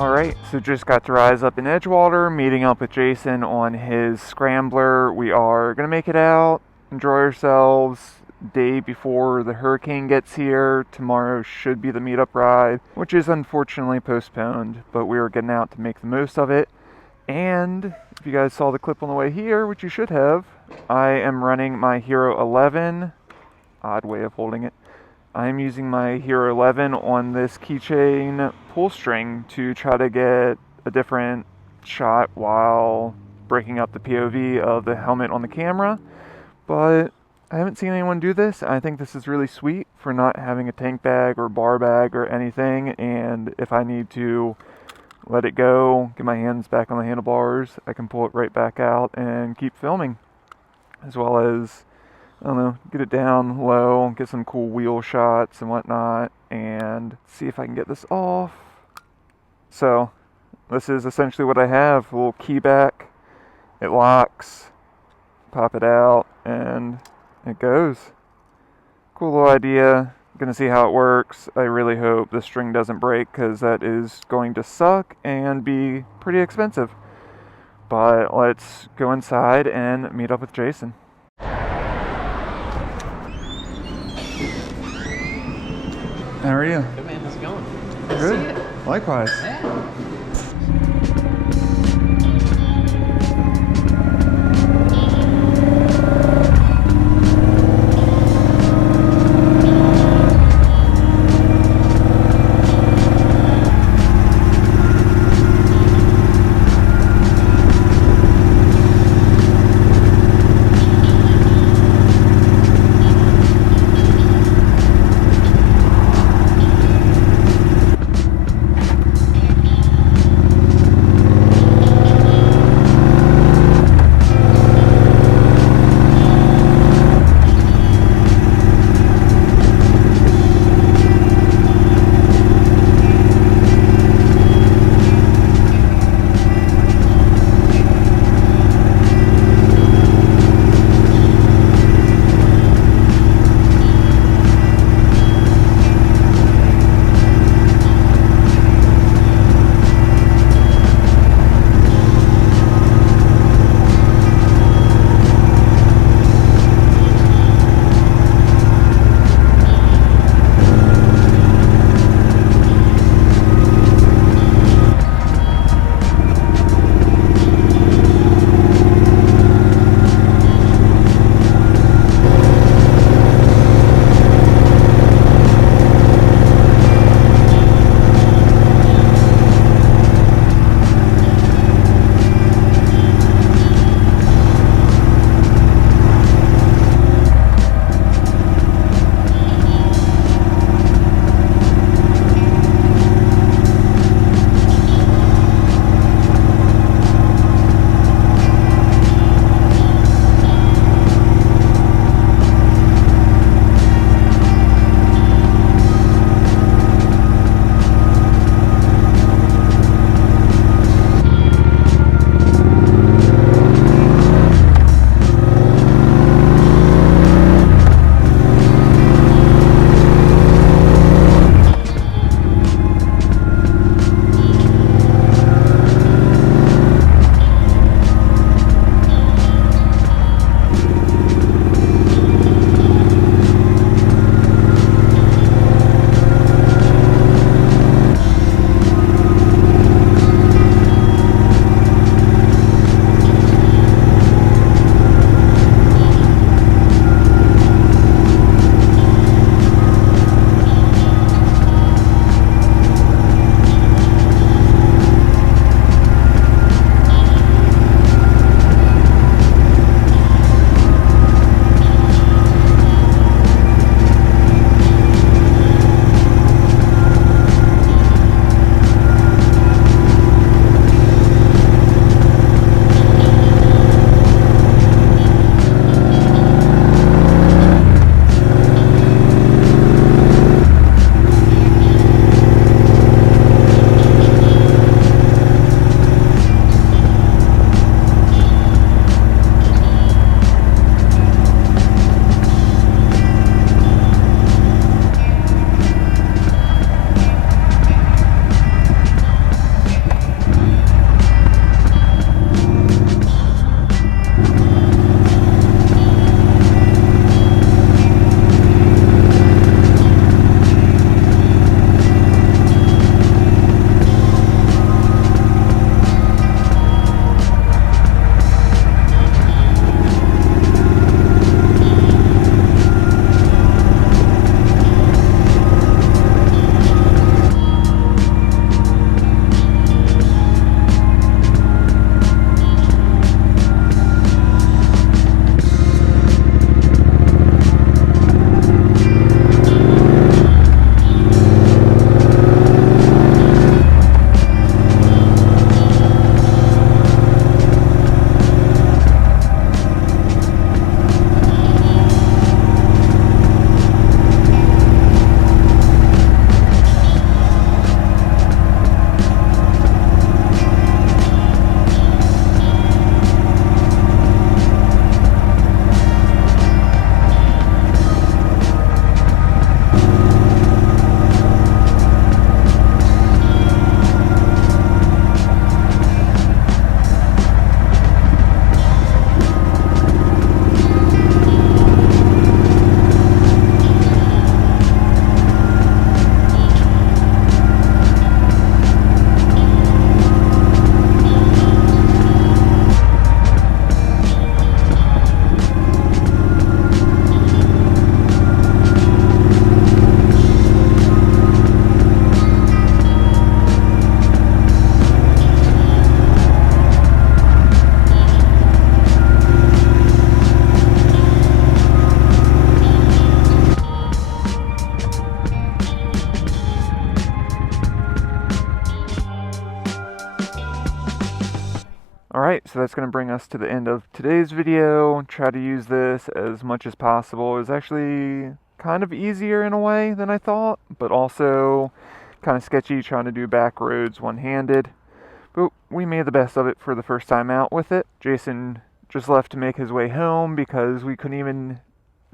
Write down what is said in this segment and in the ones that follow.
Alright, so just got to rise up in Edgewater, meeting up with Jason on his Scrambler. We are going to make it out, enjoy ourselves, day before the hurricane gets here. Tomorrow should be the meetup ride, which is unfortunately postponed, but we are getting out to make the most of it. And if you guys saw the clip on the way here, which you should have, I am running my Hero11, odd way of holding it. I'm using my Hero11 on this keychain pull string to try to get a different shot while breaking up the POV of the helmet on the camera. But I haven't seen anyone do this. I think this is really sweet for not having a tank bag or bar bag or anything. And if I need to let it go, get my hands back on the handlebars, I can pull it right back out and keep filming. As well as, I don't know, get it down low, get some cool wheel shots and whatnot, and see if I can get this off. So, this is essentially what I have. A little key back, it locks, pop it out, and it goes. Cool little idea. Gonna see how it works. I really hope the string doesn't break, because that is going to suck and be pretty expensive. But let's go inside and meet up with Jason. How are you? Good, man. How's it going? Good. Likewise. Yeah. Alright, so that's going to bring us to the end of today's video. Try to use this as much as possible. It was actually kind of easier in a way than I thought, but also kind of sketchy trying to do back roads one-handed. But we made the best of it for the first time out with it. Jason just left to make his way home because we couldn't even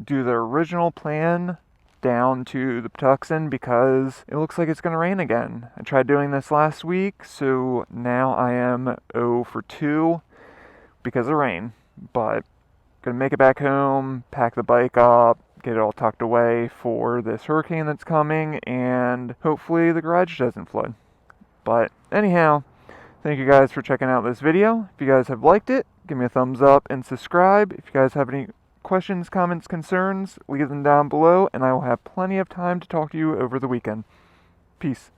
do the original plan down to the Patuxent because it looks like it's going to rain again. I tried doing this last week, so now I am 0 for 2 because of rain. But gonna make it back home, pack the bike up, get it all tucked away for this hurricane that's coming, and hopefully the garage doesn't flood. But anyhow, thank you guys for checking out this video. If you guys have liked it, give me a thumbs up and subscribe. If you guys have any questions, comments, concerns, leave them down below, and I will have plenty of time to talk to you over the weekend. Peace.